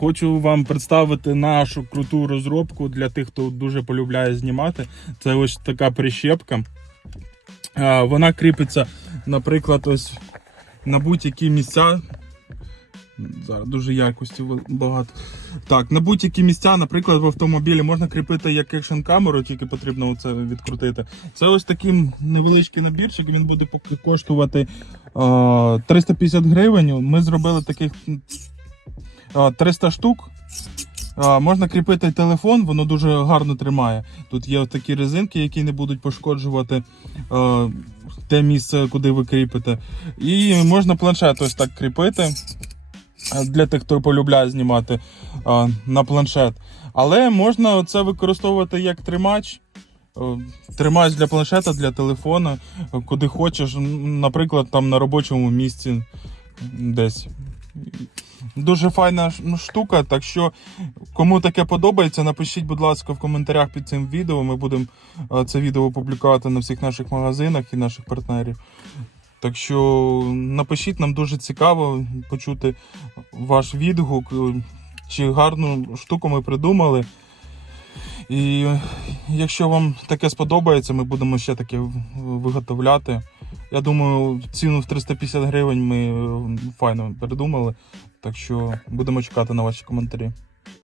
Хочу вам представити нашу круту розробку для тих, хто дуже полюбляє знімати. Це ось така прищепка. Вона кріпиться, наприклад, ось на будь-які місця. Зараз дуже якості багато. Так, на будь-які місця, наприклад, в автомобілі можна кріпити як екшн камеру, тільки потрібно це відкрутити. Це ось такий невеличкий набірчик, він буде коштувати 350 гривень. Ми зробили таких 300 штук. Можна кріпити телефон, воно дуже гарно тримає. Тут є такі резинки, які не будуть пошкоджувати те місце, куди ви кріпите. І можна планшет ось так кріпити. Для тих, хто полюбляє знімати на планшет. Але можна це використовувати як тримач. Тримач для планшета, для телефона, куди хочеш, наприклад, там на робочому місці десь. Дуже файна ну, штука, так що кому таке подобається, напишіть, будь ласка, в коментарях під цим відео. Ми будемо це відео публікувати на всіх наших магазинах і наших партнерів. Так що напишіть, нам дуже цікаво почути ваш відгук, чи гарну штуку ми придумали. І якщо вам таке сподобається, ми будемо ще таке виготовляти. Я думаю, ціну в 350 гривень ми е, файно придумали. Так що будемо чекати на ваші коментарі.